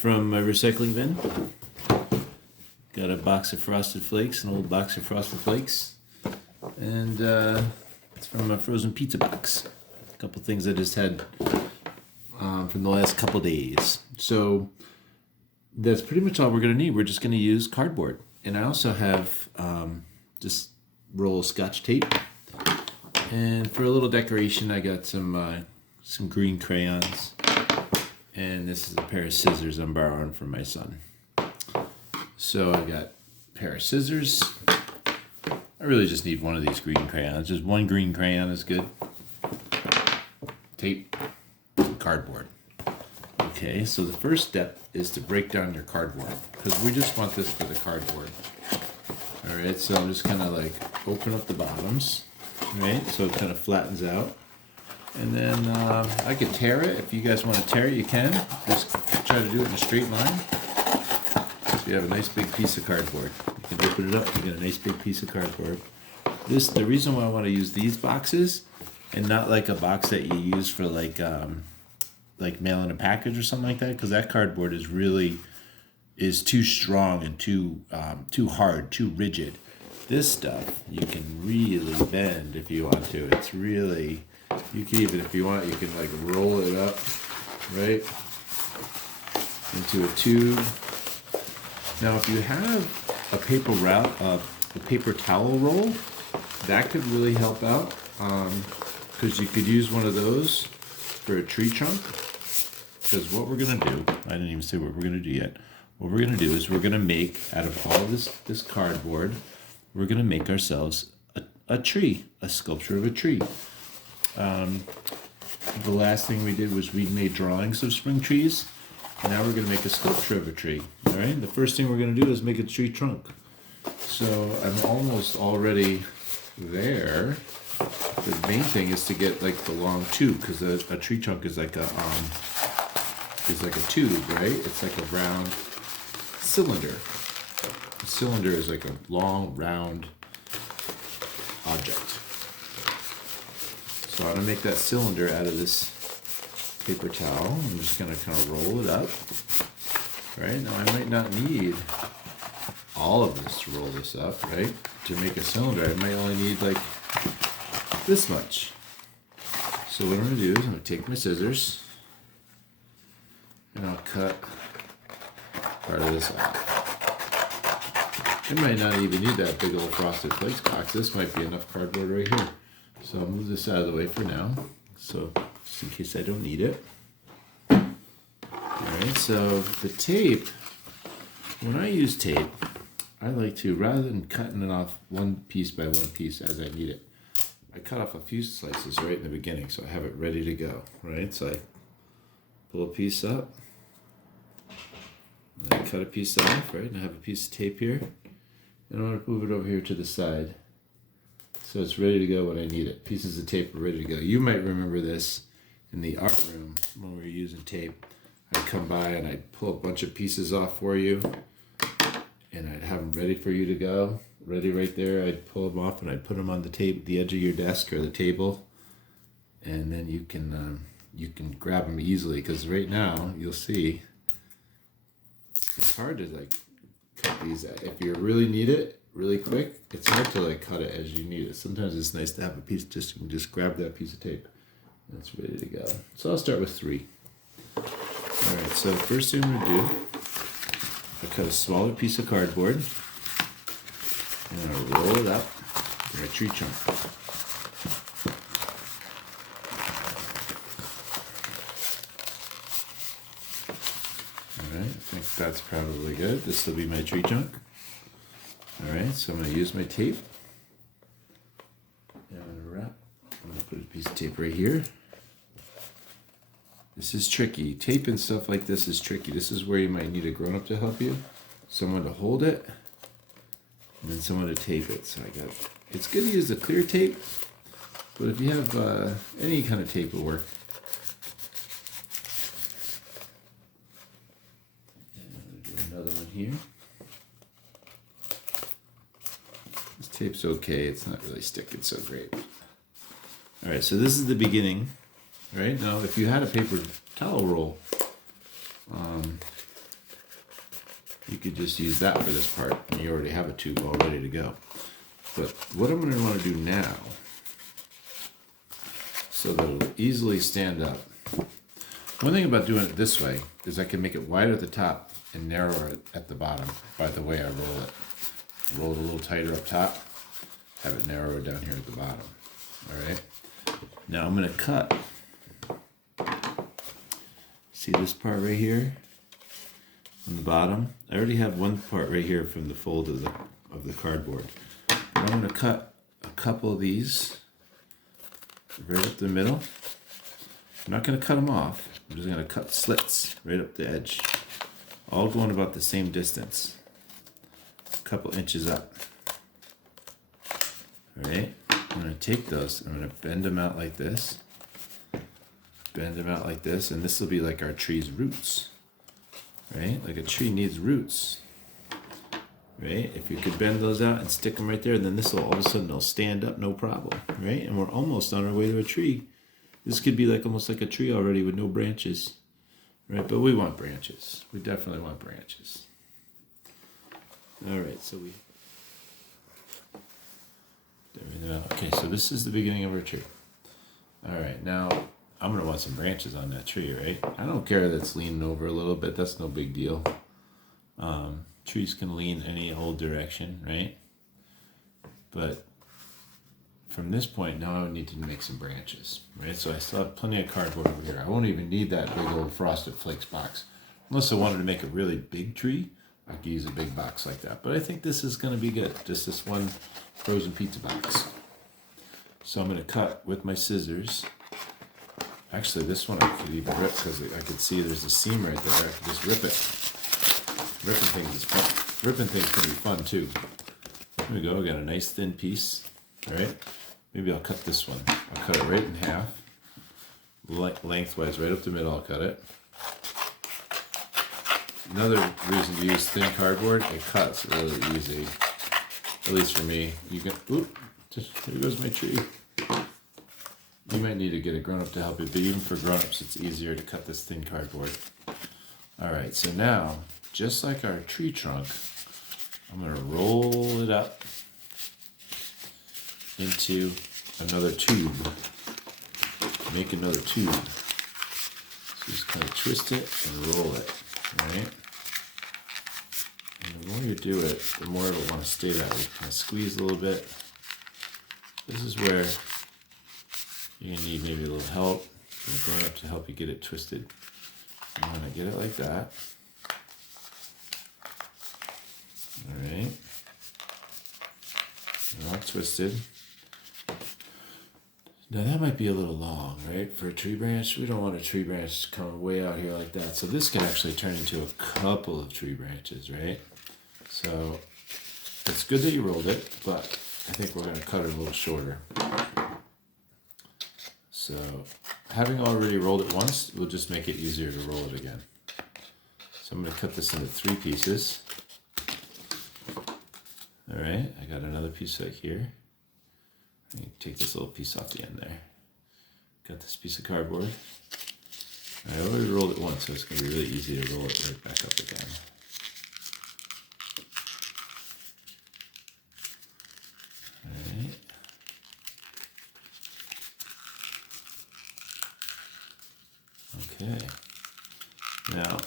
from my recycling bin. Got a box of Frosted Flakes, an old box of Frosted Flakes. And it's from a frozen pizza box. A couple things I just had from the last couple days. So that's pretty much all we're going to need. We're just going to use cardboard. And I also have just roll of Scotch tape. And for a little decoration, I got some green crayons. And this is a pair of scissors I'm borrowing from my son. So I got a pair of scissors. I really just need one of these green crayons. Just one green crayon is good. Tape, cardboard. Okay, so the first step is to break down your cardboard, because we just want this for the cardboard. All right, so I'm just gonna like open up the bottoms, right? So it kind of flattens out. And then I could tear it. If you guys want to tear it, you can. Just try to do it in a straight line. So you have a nice big piece of cardboard. You can open it up, you get a nice big piece of cardboard. The reason why I want to use these boxes and not like a box that you use for like mailing a package or something like that, because that cardboard is too strong and too hard, too rigid. This stuff you can really bend if you want to. It's really, you can even, if you want, you can like roll it up, right, into a tube. Now, if you have a paper towel roll, that could really help out, because you could use one of those for a tree trunk. Because what we're gonna do, I didn't even say what we're gonna do yet. What we're gonna do is we're gonna make, out of all of this cardboard, we're gonna make ourselves a tree, a sculpture of a tree. The last thing we did was we made drawings of spring trees. Now we're gonna make a sculpture of a tree. All right. The first thing we're gonna do is make a tree trunk. So I'm almost already there. The main thing is to get like the long tube, because a tree trunk is like a tube, right? It's like a round cylinder. A cylinder is like a long, round object. So I'm gonna make that cylinder out of this paper towel. I'm just gonna kind of roll it up. Right? Now I might not need all of this to roll this up, right? To make a cylinder, I might only need like this much. So what I'm gonna do is I'm gonna take my scissors and I'll cut part of this off. I might not even need that big old Frosted Flakes box. This might be enough cardboard right here. So I'll move this out of the way for now. So just in case I don't need it. Alright, so the tape, when I use tape, I like to, rather than cutting it off one piece by one piece as I need it, I cut off a few slices right in the beginning so I have it ready to go, right? So I pull a piece up, and I cut a piece off, right? And I have a piece of tape here, and I'm going to move it over here to the side so it's ready to go when I need it. Pieces of tape are ready to go. You might remember this in the art room when we were using tape. I'd come by and I'd pull a bunch of pieces off for you, and I'd have them ready for you to go. Ready right there. I'd pull them off and I'd put them on the edge of your desk or the table, and then you can grab them easily, because right now you'll see it's hard to like cut these. If you really need it really quick, it's hard to like cut it as you need it. Sometimes it's nice to have a piece, you can just grab that piece of tape and it's ready to go. So I'll start with 3. Alright, so first thing I'm going to do, I cut a smaller piece of cardboard and I roll it up in a tree trunk. Alright, I think that's probably good. This will be my tree trunk. Alright, so I'm going to use my tape. And I'm going to put a piece of tape right here. This is tricky. Tape and stuff like this is tricky. This is where you might need a grown-up to help you. Someone to hold it, and then someone to tape it. So it's good to use the clear tape, but if you have any kind of tape will work. And I'm going to do another one here. This tape's okay. It's not really sticking so great. All right, so this is the beginning. Right now, if you had a paper towel roll, could just use that for this part, and you already have a tube all ready to go. But what I'm going to want to do now, so that it'll easily stand up. One thing about doing it this way is I can make it wider at the top and narrower it at the bottom by the way I roll it. Roll it a little tighter up top, have it narrower down here at the bottom. All right. Now I'm going to cut. See this part right here on the bottom? I already have one part right here from the fold of the cardboard. But I'm going to cut a couple of these right up the middle. I'm not going to cut them off. I'm just going to cut slits right up the edge, all going about the same distance, a couple inches up. All right. I'm going to take those. I'm going to bend them out like this. Bend them out like this, and this will be like our tree's roots, right? Like a tree needs roots, right? If you could bend those out and stick them right there, then this will all of a sudden they'll stand up, no problem, right? And we're almost on our way to a tree. This could be like almost like a tree already with no branches, right? But we want branches. We definitely want branches. All right, so okay, so this is the beginning of our tree. All right, now I'm going to want some branches on that tree, right? I don't care that it's leaning over a little bit. That's no big deal. Trees can lean any old direction, right? But from this point, now I need to make some branches, right? So I still have plenty of cardboard over here. I won't even need that big old Frosted Flakes box. Unless I wanted to make a really big tree, I could use a big box like that. But I think this is going to be good. Just this one frozen pizza box. So I'm going to cut with my scissors. Actually, this one I could even rip because I could see there's a seam right there. I could just rip it. Ripping things is fun. Ripping things can be fun too. There we go. I got a nice thin piece. All right. Maybe I'll cut this one. I'll cut it right in half. Lengthwise, right up the middle, I'll cut it. Another reason to use thin cardboard, it cuts really easy. At least for me. You can, here goes my tree. You might need to get a grown-up to help you, but even for grown-ups, it's easier to cut this thin cardboard. All right, so now, just like our tree trunk, I'm going to roll it up into another tube. Make another tube. So just kind of twist it and roll it, all right? And the more you do it, the more it'll want to stay that way. Kind of squeeze a little bit. This is where you're going to need maybe a little help from a grown-up to help you get it twisted. I'm going to get it like that. All right. All twisted. Now that might be a little long, right? For a tree branch, we don't want a tree branch coming way out here like that. So this can actually turn into a couple of tree branches, right? So it's good that you rolled it, but I think we're going to cut it a little shorter. So having already rolled it once, we'll just make it easier to roll it again. So I'm going to cut this into 3 pieces. All right, I got another piece right here. Let me take this little piece off the end there. Got this piece of cardboard. I already rolled it once, so it's going to be really easy to roll it right back up again. All right. Okay. Now,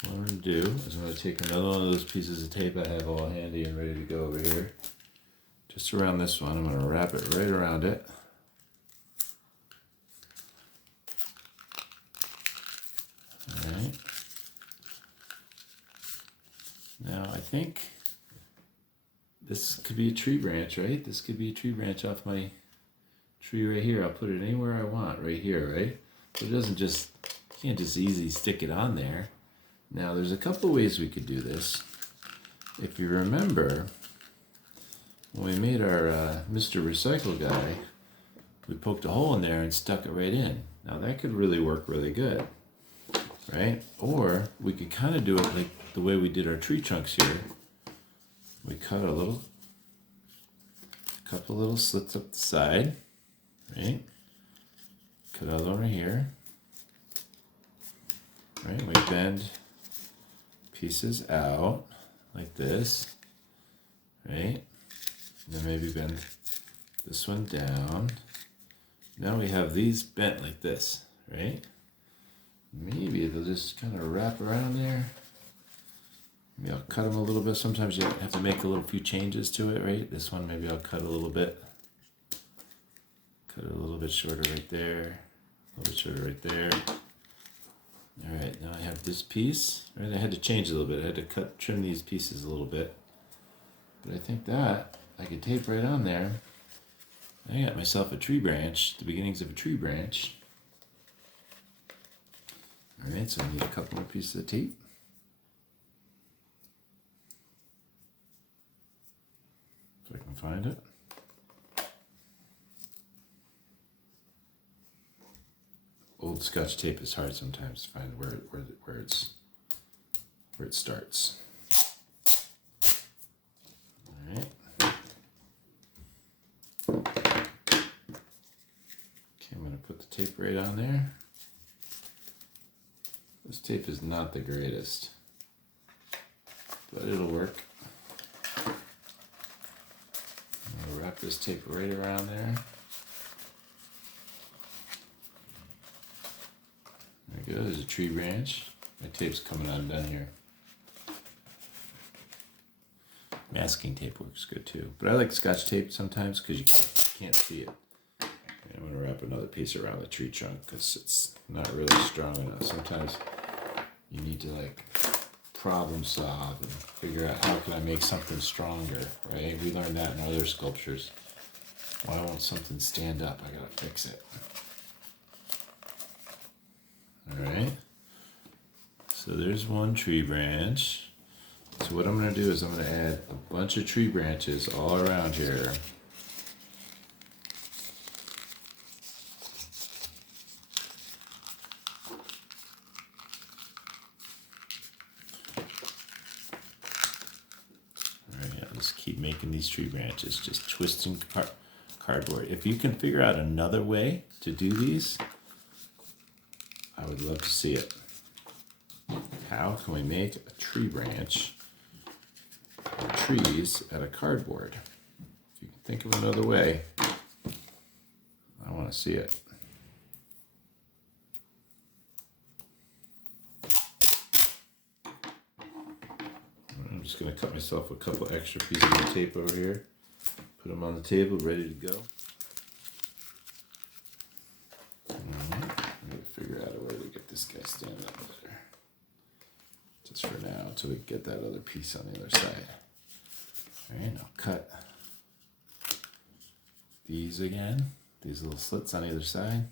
what I'm going to do is I'm going to take another one of those pieces of tape I have all handy and ready to go over here. Just around this one, I'm going to wrap it right around it. All right. Now I think this could be a tree branch, right? This could be a tree branch off my tree right here. I'll put it anywhere I want right here, right? But it doesn't just, you can't just easily stick it on there. Now there's a couple ways we could do this. If you remember, when we made our Mr. Recycle guy, we poked a hole in there and stuck it right in. Now that could really work really good, right? Or we could kind of do it like the way we did our tree trunks here. We cut a couple little slits up the side, right? Cut out over here, right? We bend pieces out like this, right? Then maybe bend this one down. Now we have these bent like this, right? Maybe they'll just kind of wrap around there. Maybe I'll cut them a little bit. Sometimes you have to make a few changes to it, right? This one, maybe I'll cut a little bit. Cut it a little bit shorter right there. A little bit shorter right there. All right, now I have this piece, right? I had to change a little bit. I had to trim these pieces a little bit. But I think that I could tape right on there. I got myself a tree branch, the beginnings of a tree branch. All right, so I need a couple more pieces of tape. If I can find it. Old Scotch tape is hard sometimes to find where it starts. All right. Okay, I'm going to put the tape right on there. This tape is not the greatest, but it'll work. I'm going to wrap this tape right around there. There we go, there's a tree branch. My tape's coming undone here. Masking tape works good too, but I like Scotch tape sometimes because you can't see it. And I'm going to wrap another piece around the tree trunk because it's not really strong enough. Sometimes you need to like problem solve and figure out how can I make something stronger, right? We learned that in other sculptures. Why won't something stand up? I gotta fix it. All right. So there's one tree branch. So what I'm gonna do is I'm gonna add a bunch of tree branches all around here. Keep making these tree branches, just twisting cardboard. If you can figure out another way to do these, I would love to see it. How can we make a tree branch or trees out of cardboard? If you can think of another way, I want to see it. I'm just going to cut myself a couple extra pieces of tape over here, put them on the table, ready to go. I'm going to figure out a way to get this guy standing up better. Just for now, until we get that other piece on the other side. All right, now cut these again, these little slits on either side.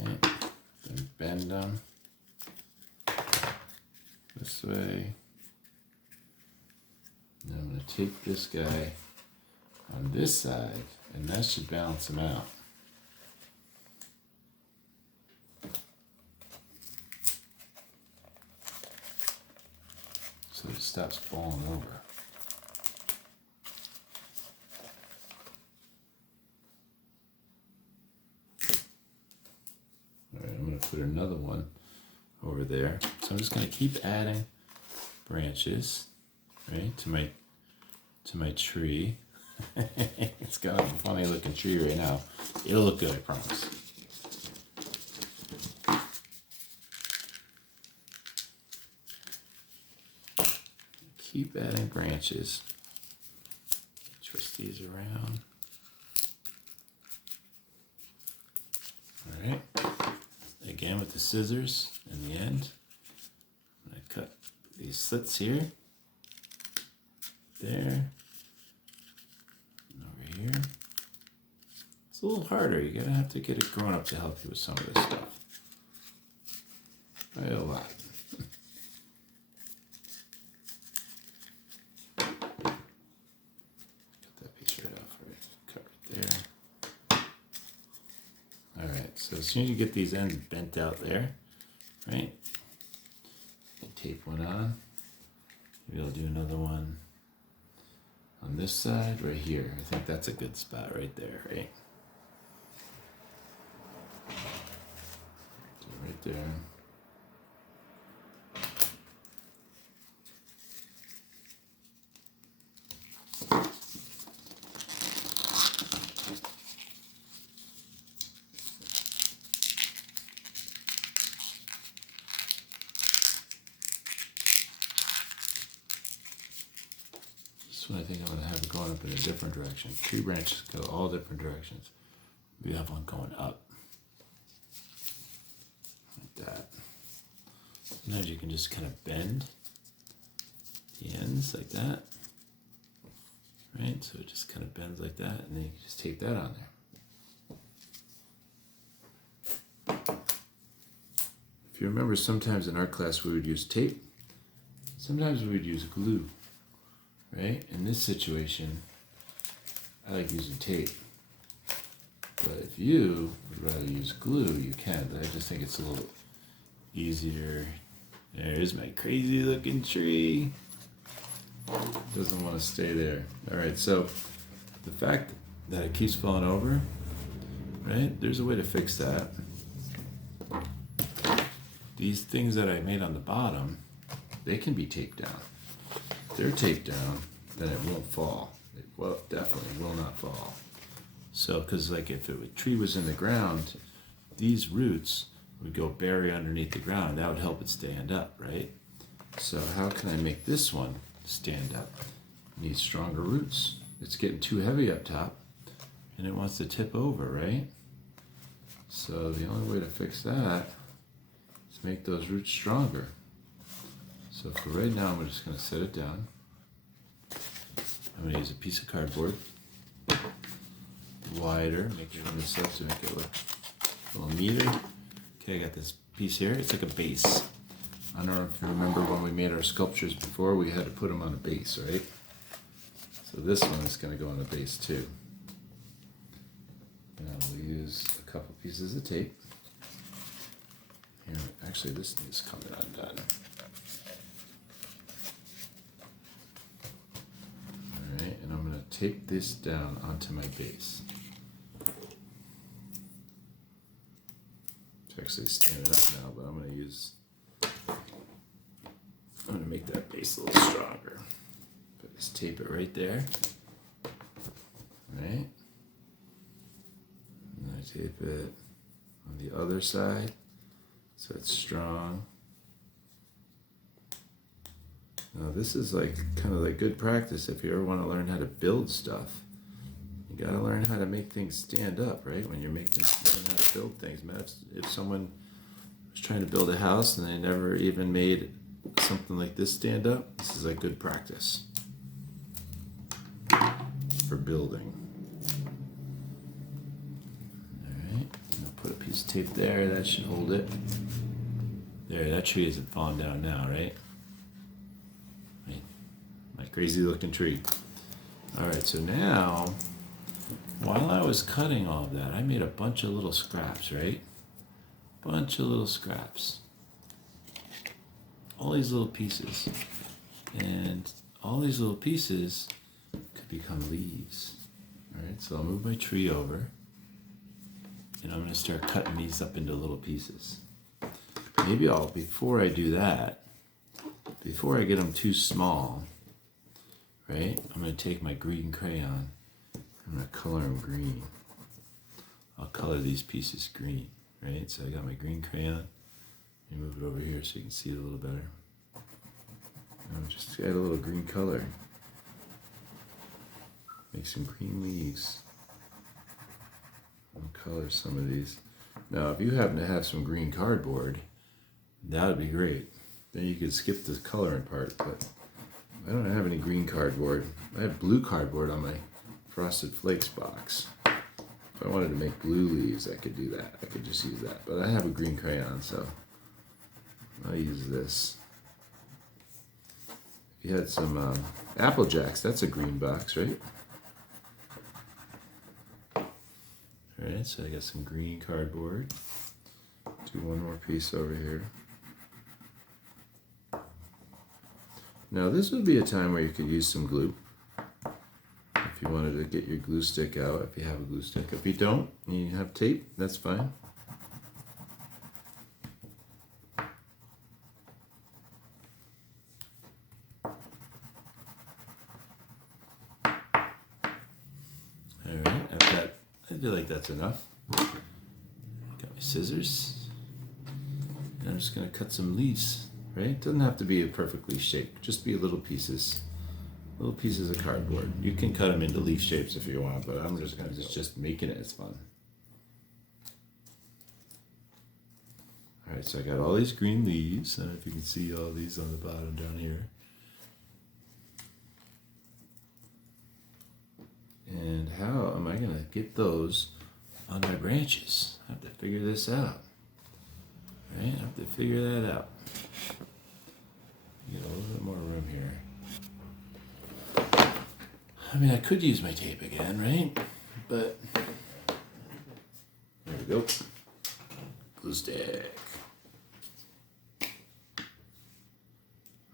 All right, then bend them this way. Now I'm going to take this guy on this side, and that should balance him out. So it stops falling over. All right, I'm going to put another one over there. So I'm just going to keep adding branches, right, to my tree. It's got a funny looking tree right now. It'll look good, I promise. Keep adding branches. Twist these around. All right. Again with the scissors in the end. I'm going to cut these slits here. There. And over here. It's a little harder. You're going to have to get a grown-up to help you with some of this stuff. By a lot. So as soon as you get these ends bent out there, right, you tape one on. Maybe I'll do another one on this side right here. I think that's a good spot right there, right? So right there. one I think I'm going to have it going up in a different direction. Tree branches go all different directions. We have one going up. Like that. Sometimes you can just kind of bend the ends like that. Right? So it just kind of bends like that, and then you can just tape that on there. If you remember, sometimes in art class we would use tape. Sometimes we would use glue. Right? In this situation, I like using tape. But if you would rather use glue, you can. But I just think it's a little easier. There's my crazy looking tree. Doesn't want to stay there. Alright, so the fact that it keeps falling over, right? There's a way to fix that. These things that I made on the bottom, they can be taped down. If they're taped down, then it won't fall. It definitely will not fall. So, because like if a tree was in the ground, these roots would go bury underneath the ground. That would help it stand up, right? So how can I make this one stand up? It needs stronger roots. It's getting too heavy up top, and it wants to tip over, right? So the only way to fix that is make those roots stronger. So for right now, I'm just going to set it down. I'm going to use a piece of cardboard, wider, make sure this up to make it look a little neater. Okay, I got this piece here. It's like a base. I don't know if you remember when we made our sculptures before, we had to put them on a base, right? So this one is going to go on the base too. Now we'll use a couple pieces of tape. Here, actually, this needs coming undone. Alright, and I'm going to tape this down onto my base. It's actually standing up now, but I'm going to make that base a little stronger. Just tape it right there. Right? And I tape it on the other side so it's strong. Now this is like kind of like good practice if you ever want to learn how to build stuff. You gotta learn how to make things stand up, right? When you're learn how to build things. If someone was trying to build a house and they never even made something like this stand up, this is like good practice for building. Alright, I'll put a piece of tape there, that should hold it. There, that tree isn't falling down now, right? My crazy looking tree. Alright, so now, while I was cutting all of that, I made a bunch of little scraps, right? Bunch of little scraps. All these little pieces. And all these little pieces could become leaves. Alright, so I'll move my tree over. And I'm going to start cutting these up into little pieces. Maybe before I do that, before I get them too small, right, I'm going to take my green crayon. I'm going to color them green. I'll color these pieces green, right? So I got my green crayon. Let me move it over here so you can see it a little better. And just add a little green color. Make some green leaves. I'll color some of these. Now, if you happen to have some green cardboard, that would be great. Then you could skip the coloring part, but I don't have any green cardboard. I have blue cardboard on my Frosted Flakes box. If I wanted to make blue leaves, I could do that. I could just use that. But I have a green crayon, so I'll use this. If you had some Apple Jacks, that's a green box, right? Alright, so I got some green cardboard. Do one more piece over here. Now this would be a time where you could use some glue. If you wanted to get your glue stick out, if you have a glue stick. If you don't, and you have tape, that's fine. Alright, I feel like that's enough. Got my scissors. And I'm just going to cut some leaves, right? It doesn't have to be a perfectly shaped, just be little pieces. Little pieces of cardboard. You can cut them into leaf shapes if you want, but I'm just gonna just making it as fun. All right, so I got all these green leaves. I don't know if you can see all these on the bottom down here. And how am I gonna get those on my branches? I have to figure this out. Right? I have to figure that out. Get a little bit more room here. I mean, I could use my tape again, right? But there we go. Glue stick.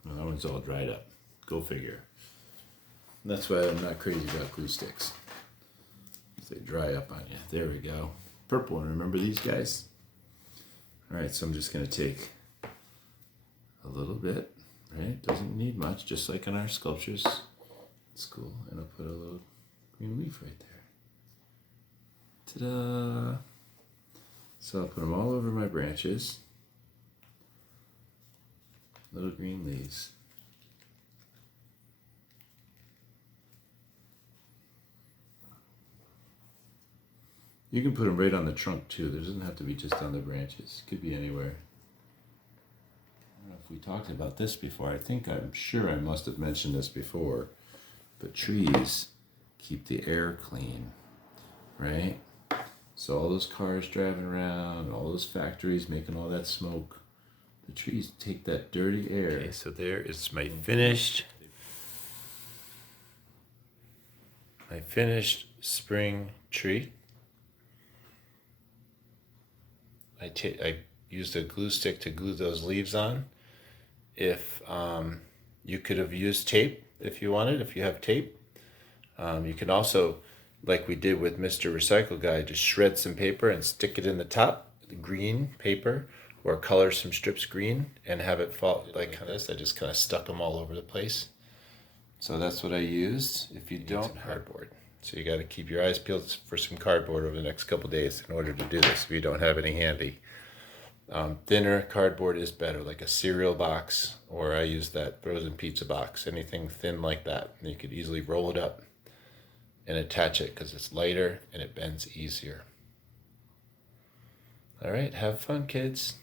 Well, that one's all dried up. Go figure. That's why I'm not crazy about glue sticks. They dry up on you. There we go. Purple one. Remember these guys? All right, so I'm just going to take a little bit, right? Doesn't need much, just like in our sculptures. It's cool. And I'll put a little green leaf right there. Ta-da! So I'll put them all over my branches. Little green leaves. You can put them right on the trunk too. There doesn't have to be just on the branches. It could be anywhere. I don't know if we talked about this before. I'm sure I must have mentioned this before. But trees keep the air clean, right? So all those cars driving around, all those factories making all that smoke, the trees take that dirty air. Okay, so there is my finished spring tree. I used a glue stick to glue those leaves on. If you could have used tape if you wanted, if you have tape. You can also, like we did with Mr. Recycle Guy, just shred some paper and stick it in the top, green paper, or color some strips green and have it fall like this. I just kind of stuck them all over the place. So that's what I used. If you don't, cardboard. So you got to keep your eyes peeled for some cardboard over the next couple days in order to do this if you don't have any handy. Thinner cardboard is better, like a cereal box, or I use that frozen pizza box, anything thin like that. And you could easily roll it up and attach it because it's lighter and it bends easier. All right, have fun, kids.